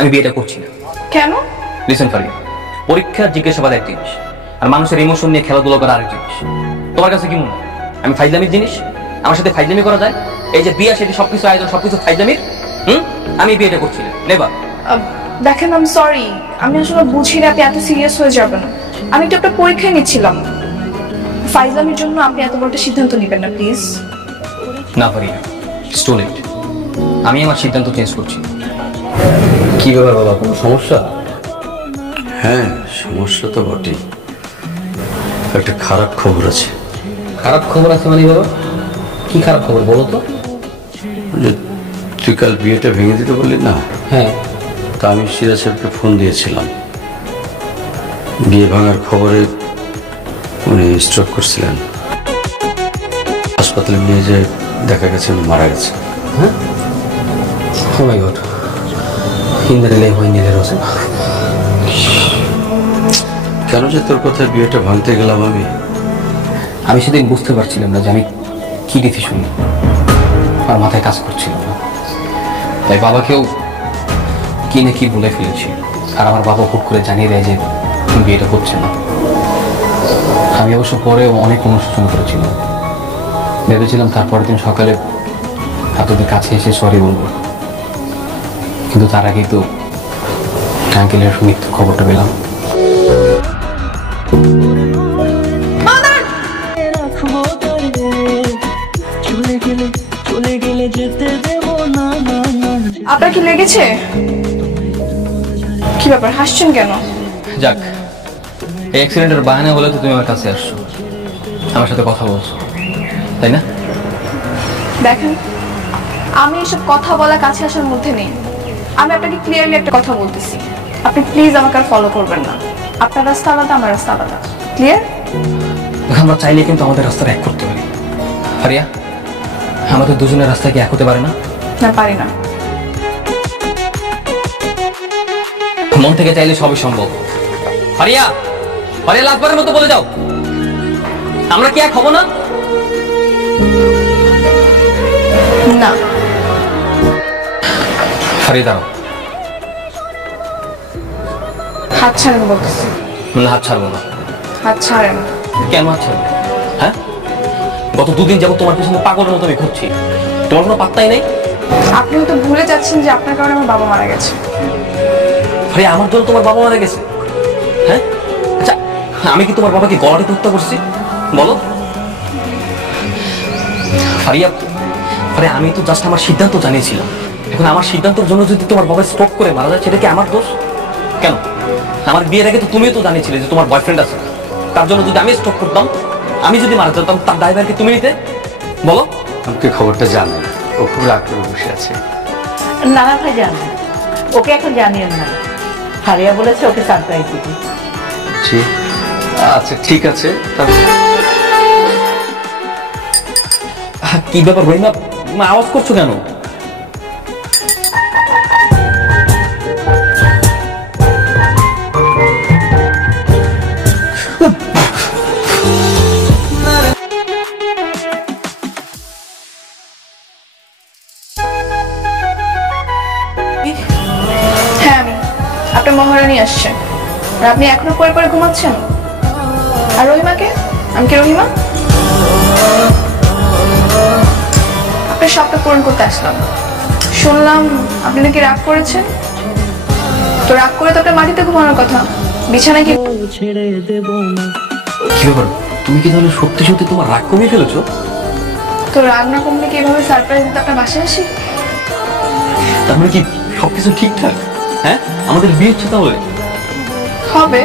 আমি বিয়েটা করছি না। কেন? লিসেন ফারিয়া, পরীক্ষার জিজ্ঞাসাবাদ এক জিনিস, আর মানুষের ইমোশন নিয়ে খেলাধুলা করা আরেক জিনিস। তোমার কাছে কি মনে হয় আমি ফাইজলামির জিনিস? আমার সাথে ফাইজলামি করা যায়? এই যে বিয়া, সেটি সবকিছু আয়োজন, সবকিছু ফাইজলামির। আমি বিয়েটা করছি না, নেভার। দেখেন, আমি সরি, আমি আসলে বুঝিনি আপনি এত সিরিয়াস হয়ে যাবেন। আমি তো একটা পরীক্ষায় নিচ্ছিলাম। ফাইজলামির জন্য আপনি এত বড় একটা সিদ্ধান্ত নেবেন না প্লিজ। না ফারিয়া, ইটস টু লেট। আমি আমার সিদ্ধান্ত চেঞ্জ করছি। কি ব্যাপার বাবা, কোনো সমস্যা? হ্যাঁ, সমস্যা তো বটেই। একটা খারাপ খবর আছে। খারাপ খবর আছে মানে বাবা? কি খারাপ খবর বলো তো? যে তুই কাল বিয়েটা ভেঙে দিতে বললি না? হ্যাঁ। তা আমি সিরাজ সাহেবকে ফোন দিয়েছিলাম। বিয়ে ভাঙার খবরে উনি স্ট্রোক করছিলেন। হাসপাতালে নিয়ে যেয়ে দেখা গেছে উনি মারা গেছে। হ্যাঁ? ও মাই গড, ইন্দ্রিলে হইনিলে রসে। কেন যে তোর কথায় বিয়েটা ভাঙতে গেলাম আমি সেদিন বুঝতে পারছিলাম না যে আমি কি ডিসিশন নিই। আমার মাথায় কাজ করছিল না, তাই বাবাকেও কি না কি বলে ফেলেছি। আর আমার বাবা হুট করে জানিয়ে দেয় যে বিয়েটা হচ্ছে না। আমি অবশ্য পরে অনেক অনুশোচনা করেছিলাম। ভেবেছিলাম তারপরের দিন সকালে আপনাদের কাছে এসে সরি বলবো, কিন্তু তার আগেই তো আঙ্কেলের মৃত্যুর খবরটা পেলাম। আপনার কি লেগেছে? কি ব্যাপার, হাসছেন কেন? যাক, এই অ্যাক্সিডেন্টের বাহানা বলে তো তুমি আমার কাছে আসছো, আমার সাথে কথা বলছো, তাই না? দেখেন, আমি এসব কথা বলা কাছে আসার মধ্যে নেই। আমি আপনাকে ক্লিয়ারলি একটা কথা বলতেছি, আপনি প্লিজ আমাকে আর ফলো করবেন না। আপনার রাস্তা আলাদা, আমার রাস্তা আলাদা। ক্লিয়ার? আমরা চাইলে কিন্তু আমাদের রাস্তাটা এক করতে পারি। ফারিয়া, আমাদের দুজনের রাস্তা কি এক হতে পারে না? না, পারি না। মন থেকে চাইলে সবই সম্ভব। ফারিয়া, ফারিয়া, লাস্টবারের মতো বলে যাও, আমরা কি এক হব না? না। ফারিয়া দাঁড়াও। হাত ছাড়েন বলতেছি। না, হাত ছাড়বো না। হাত ছাড়েন। কেন হাত ছাড়বো? হ্যাঁ, গত দুদিন যাবো তোমার পিছনে পাগলের মতো আমি ঘুরছি, তোমার কোনো পাত্তাই নেই। আপনি হয়তো ভুলে যাচ্ছেন যে আপনার কারণে আমার বাবা মারা গেছে। ফারিয়া, আমার জন্য তোমার বাবা মারা গেছে? হ্যাঁ, আচ্ছা, আমি কি তোমার বাবাকে গলাটি হত্যা করছি বলো? ফারিয়া, ফারিয়া, আমি তো জাস্ট আমার সিদ্ধান্ত জানিয়েছিলাম। এখন আমার সিদ্ধান্তের জন্য যদি তোমার বাবা স্ট্রোক করে মারা যায়, সেটা কি আমার দোষ? কেন? আমার বিয়ের আগে তো তুমিও তো জানিয়েছিলে যে তোমার বয়ফ্রেন্ড আছে, তার জন্য যদি আমি স্ট্রোক করতাম, আমি যদি মারা যেতাম, তার দায়ভার কি তুমি নিতে বলো? আমাকে খবরটা জানে, ও খুব রাগ করে বসে আছে। না না ভাই, জানে, ওকে এখন জানিয়েন না। হারিয়া বলেছে ওকে সারপ্রাইজ দিতে। জি, আচ্ছা ঠিক আছে। কি ব্যাপার রহিমা, আওয়াজ করছো কেন? হ্যাঁ, আমি আপনার মহারানী আসছেন, আর আপনি এখনো পরে পরে ঘুমাচ্ছেন। আর রহিমাকে? আমি কি রহিমা? আপনার সবটা পূরণ করতে আসলাম। শুনলাম আপনি নাকি রাগ করেছেন। তো রাগ করে তো আপনার মাটিতে ঘুমানোর কথা, বিছানায় কি? কি ব্যাপার, তুমি কি তাহলে সত্যি সত্যি তোমার রাগ কমিয়ে ফেলেছো? তো রাগ না কমলে কি এভাবে সারপ্রাইজ দিতে আপনার বাসায় আসি? তার মানে কি সবকিছু ঠিকঠাক? হ্যাঁ, আমাদের বিয়ে হচ্ছে তাহলে? হবে।